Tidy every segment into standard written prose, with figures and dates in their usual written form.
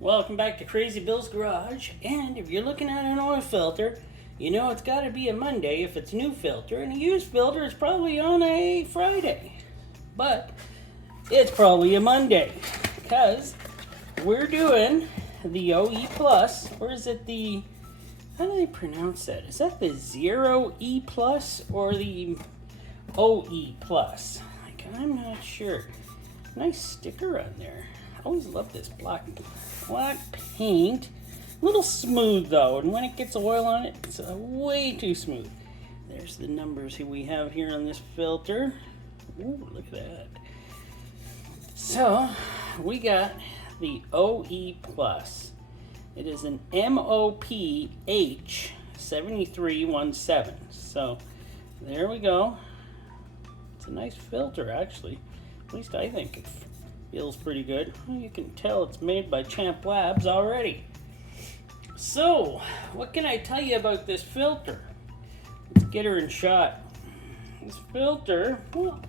Welcome back to Crazy Bill's Garage, and if you're looking at an oil filter, you know it's got to be a Monday if it's a new filter, and a used filter is probably on a Friday. But it's probably a Monday, because we're doing the OE+, or is it the, how do they pronounce that? Is that the 0E Plus or the OE+? Like, I'm not sure. Nice sticker on there. I always love this black paint. A little smooth though, and when it gets oil on it, it's way too smooth. There's the numbers we have here on this filter. Ooh, look at that. So, we got the OE+. It is an MOPH 7317. So, there we go. It's a nice filter, actually. At least I think it feels pretty good. Well, you can tell it's made by Champ Labs already. So, what can I tell you about this filter? Let's get her in shot. This filter, well,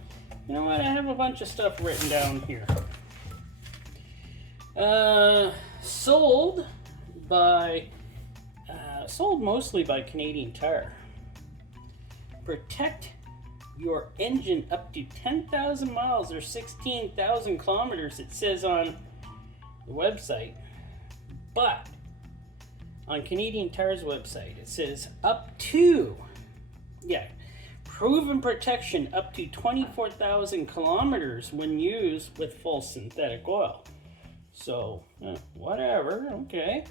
you know what? I have a bunch of stuff written down here. Sold mostly by Canadian Tire. Protect your engine up to 10,000 miles or 16,000 kilometers, it says on the website. But on Canadian Tire's website, it says up to, proven protection up to 24,000 kilometers when used with full synthetic oil. So, whatever, okay.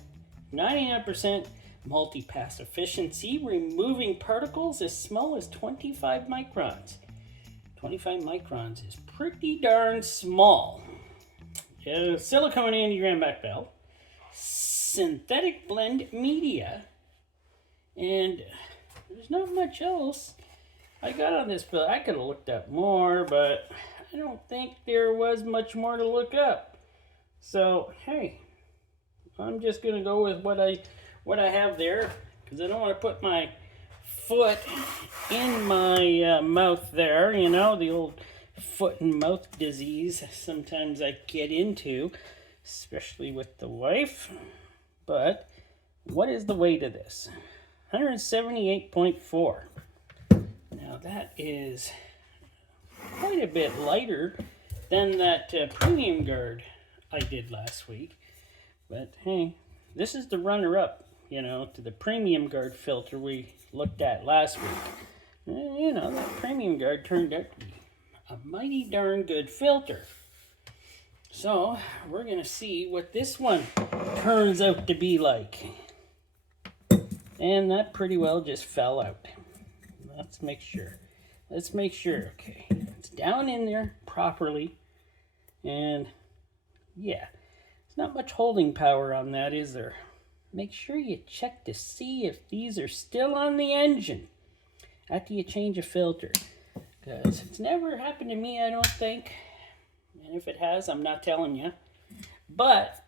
99% multi-pass efficiency, removing particles as small as 25 microns. 25 microns is pretty darn small. Silicone anti-gram back valve, synthetic blend media, and there's not much else I got on this bill. I could have looked up more, but I don't think there was much more to look up. So, hey, I'm just going to go with what I have there, because I don't want to put my foot in my mouth there, you know, the old foot and mouth disease sometimes I get into, especially with the wife. But what is the weight of this? 178.4. Now that is quite a bit lighter than that premium guard I did last week. But hey, this is the runner-up, you know, to the premium guard filter we looked at last week. You know, that premium guard turned out to be a mighty darn good filter. So, we're going to see what this one turns out to be like. And that pretty well just fell out. Let's make sure. Okay. It's down in there properly. And, yeah. There's not much holding power on that, is there? Make sure you check to see if these are still on the engine after you change a filter. Because it's never happened to me, I don't think. And if it has, I'm not telling you. But,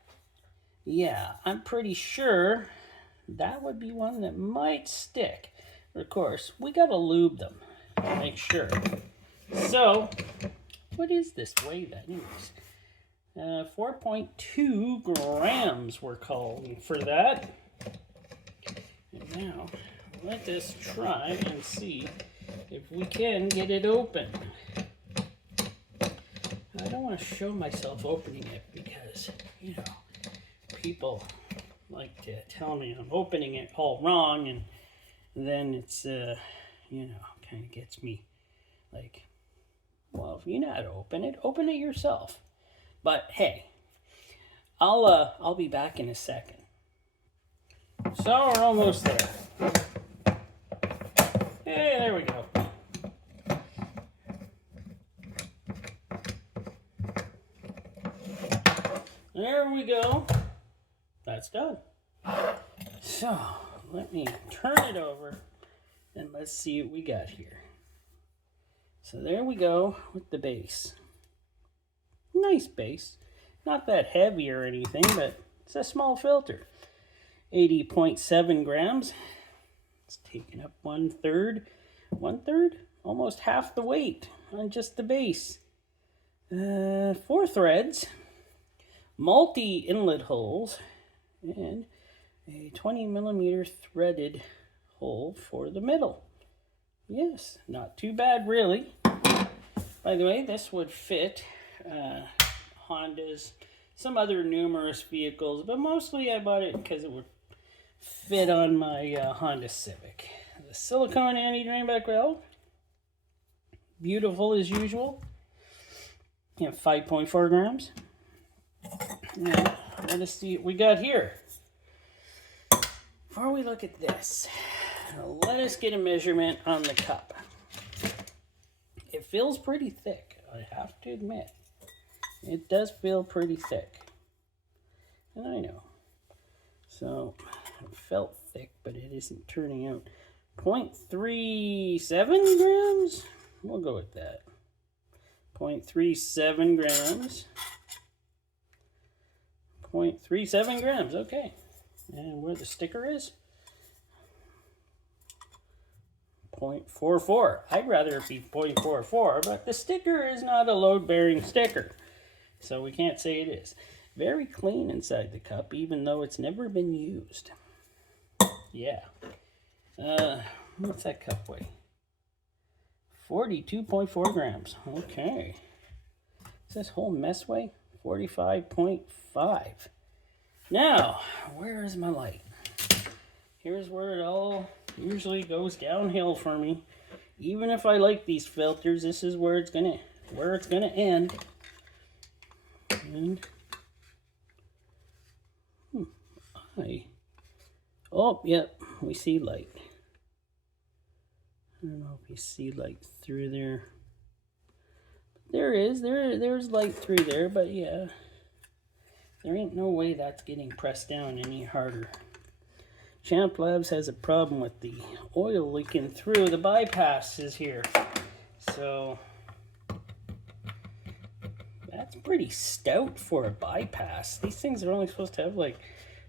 yeah, I'm pretty sure that would be one that might stick. But of course, we got to lube them to make sure. So, what is this weight anyways? 4.2 grams we're calling for that. And now, let us try and see if we can get it open. I don't want to show myself opening it because, you know, people like to tell me I'm opening it all wrong, and then it's, you know, kind of gets me like, well, if you know how to open it yourself. But hey, I'll be back in a second. So we're almost there. Hey, there we go. There we go. That's done. So let me turn it over and let's see what we got here. So there we go with the base. Nice base. Not that heavy or anything, but it's a small filter. 80.7 grams. It's taking up one third, almost half the weight on just the base. 4 threads. multi-inlet holes, and a 20mm threaded hole for the middle. Yes, not too bad really. By the way, this would fit Honda's, some other numerous vehicles, but mostly I bought it because it would fit on my Honda Civic. The silicone anti-drainback valve, beautiful as usual. 5.4 grams. Now, let us see what we got here. Before we look at this, let us get a measurement on the cup. It feels pretty thick, I have to admit. It does feel pretty thick. And I know. So, it felt thick, but it isn't turning out. 0.37 grams? We'll go with that. 0.37 grams. 0.37 grams, okay. And where the sticker is? 0.44. I'd rather it be 0.44, but the sticker is not a load-bearing sticker. So we can't say it is. Very clean inside the cup, even though it's never been used. Yeah. What's that cup weigh? 42.4 grams. Okay. Does this whole mess weigh? 45.5. Now, where is my light? Here's where it all usually goes downhill for me. Even if I like these filters, this is where it's gonna end. And oh, yep, we see light. I don't know if you see light through there. There's light through there, but yeah, there ain't no way that's getting pressed down any harder. Champ Labs has a problem with the oil leaking through the bypasses here. So that's pretty stout for a bypass. These things are only supposed to have like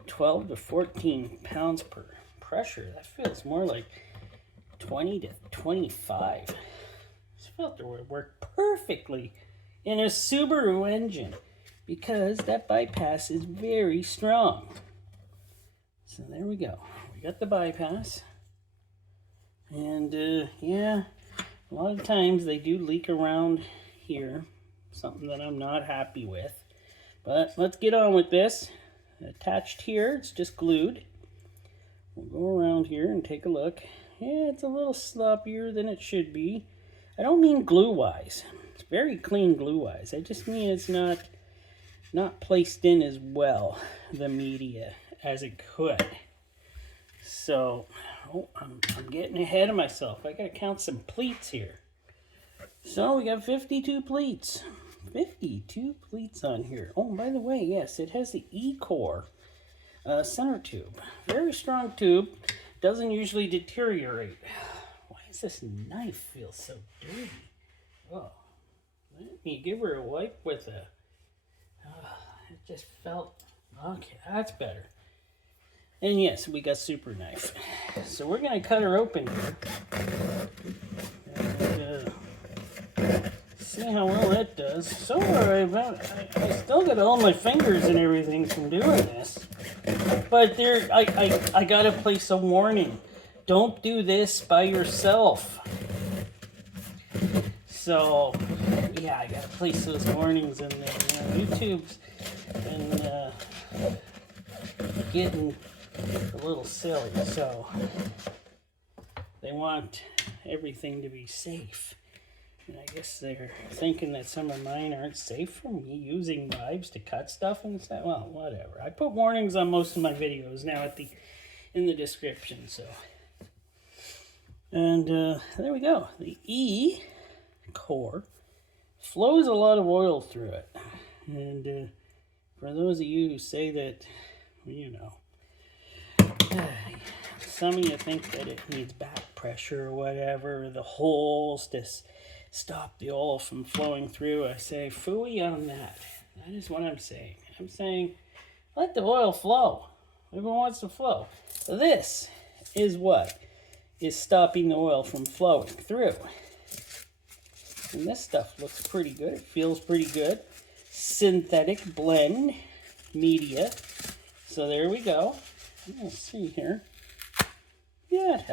12 to 14 pounds per pressure. That feels more like 20 to 25. This filter would work perfectly in a Subaru engine because that bypass is very strong. So there we go. We got the bypass. And yeah, a lot of times they do leak around here. Something that I'm not happy with. But let's get on with this. Attached here, it's just glued. We'll go around here and take a look. Yeah, it's a little sloppier than it should be. I don't mean glue-wise. It's very clean glue-wise. I just mean it's not placed in as well, the media, as it could. So, oh, I'm getting ahead of myself. I gotta count some pleats here. So we got 52 pleats. 52 pleats on here. Oh, by the way, yes, it has the E-core center tube. Very strong tube. Doesn't usually deteriorate. Why does this knife feel so dirty? Oh, let me give her a wipe with a... it just felt... Okay, that's better. And yes, we got super knife. So we're going to cut her open here. And see how well that does. So I still got all my fingers and everything from doing this. But there, I got to place a warning. Don't do this by yourself. So, yeah, I got to place those warnings in there. YouTube's been getting a little silly, so they want everything to be safe. And I guess they're thinking that some of mine aren't safe for me using knives to cut stuff and stuff. Well, whatever. I put warnings on most of my videos now in the description. So, and there we go. The E-core flows a lot of oil through it. And for those of you who say that, you know, some of you think that it needs back pressure or whatever, the holes to stop the oil from flowing through. I say, phooey on that. That is what I'm saying. I'm saying, let the oil flow. Everyone wants to flow. This is what is stopping the oil from flowing through. And this stuff looks pretty good. It feels pretty good. Synthetic blend. media. So there we go. Let's see here. Yeah, it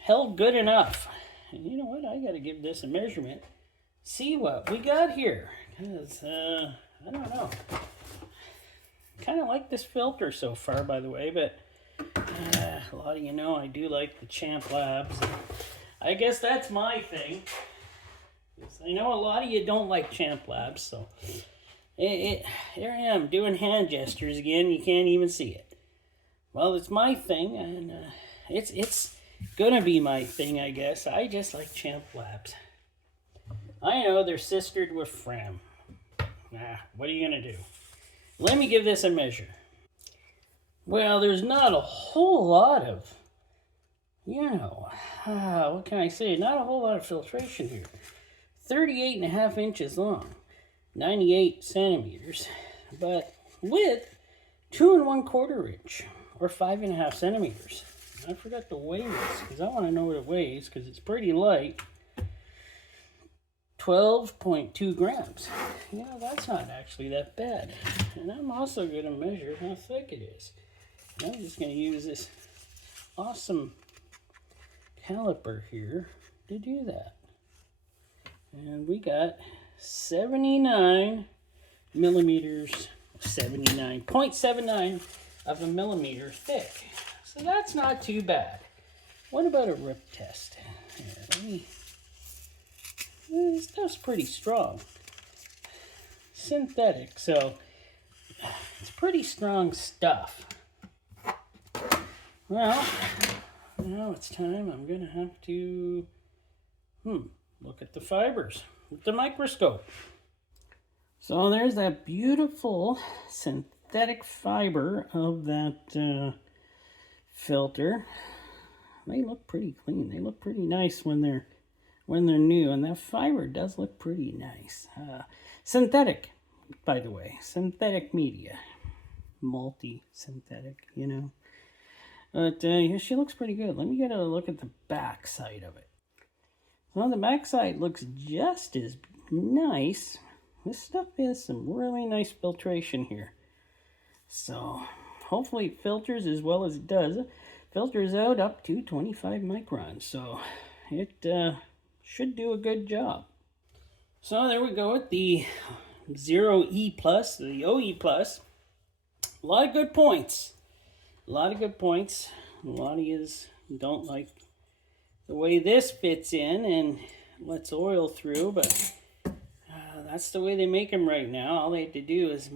held good enough. And you know what? I got to give this a measurement. See what we got here. Because, I don't know. Kind of like this filter so far, by the way, but a lot of you know I do like the Champ Labs. I guess that's my thing. I know a lot of you don't like Champ Labs, so here I am doing hand gestures again. You can't even see it. Well, it's my thing, and it's gonna be my thing, I guess. I just like Champ Labs. I know they're sistered with Fram. What are you gonna do? Let me give this a measure. Well, there's not a whole lot of, what can I say? Not a whole lot of filtration here. 38.5 inches long, 98 centimeters, but width 2 1/4 inch, or 5.5 centimeters. I forgot to weigh this because I want to know what it weighs because it's pretty light. 12.2 grams. That's not actually that bad. And I'm also going to measure how thick it is. I'm just going to use this awesome caliper here to do that. And we got 79 millimeters, 79.79 of a millimeter thick. So that's not too bad. What about a rip test? Here, this stuff's pretty strong. Synthetic, so it's pretty strong stuff. Well, now it's time. I'm going to have to look at the fibers with the microscope. So there's that beautiful synthetic fiber of that filter. They look pretty clean. They look pretty nice when they're new, and that fiber does look pretty nice. Synthetic, by the way, synthetic media, multi-synthetic, But yeah, she looks pretty good. Let me get a look at the back side of it. Well, the back side looks just as nice. This stuff has some really nice filtration here. So hopefully it filters as well as it does. It filters out up to 25 microns. So it should do a good job. So there we go with the 0E Plus, the OE Plus. A lot of good points. A lot of good points. A lot of you don't like the way this fits in and lets oil through, but that's the way they make them right now. All they have to do is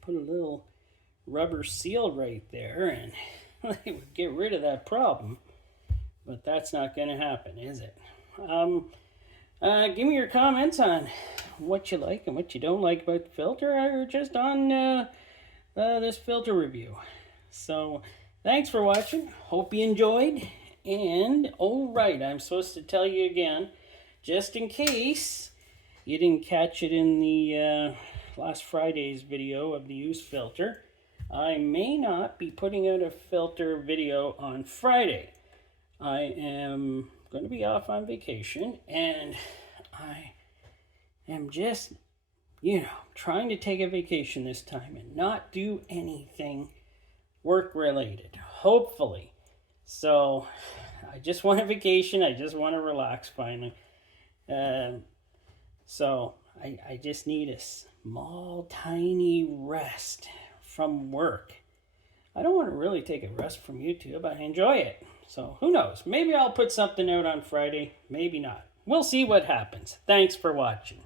put a little rubber seal right there, and they would get rid of that problem. But that's not going to happen, is it? Give me your comments on what you like and what you don't like about the filter, or just on this filter review. So thanks for watching. Hope you enjoyed. And alright, I'm supposed to tell you again, just in case you didn't catch it in the last Friday's video of the used filter, I may not be putting out a filter video on Friday. I am going to be off on vacation, and I am just, trying to take a vacation this time and not do anything work-related, hopefully. So, I just want a vacation. I just want to relax finally. So, I just need a small, tiny rest from work. I don't want to really take a rest from YouTube. I enjoy it. So, who knows? Maybe I'll put something out on Friday. Maybe not. We'll see what happens. Thanks for watching.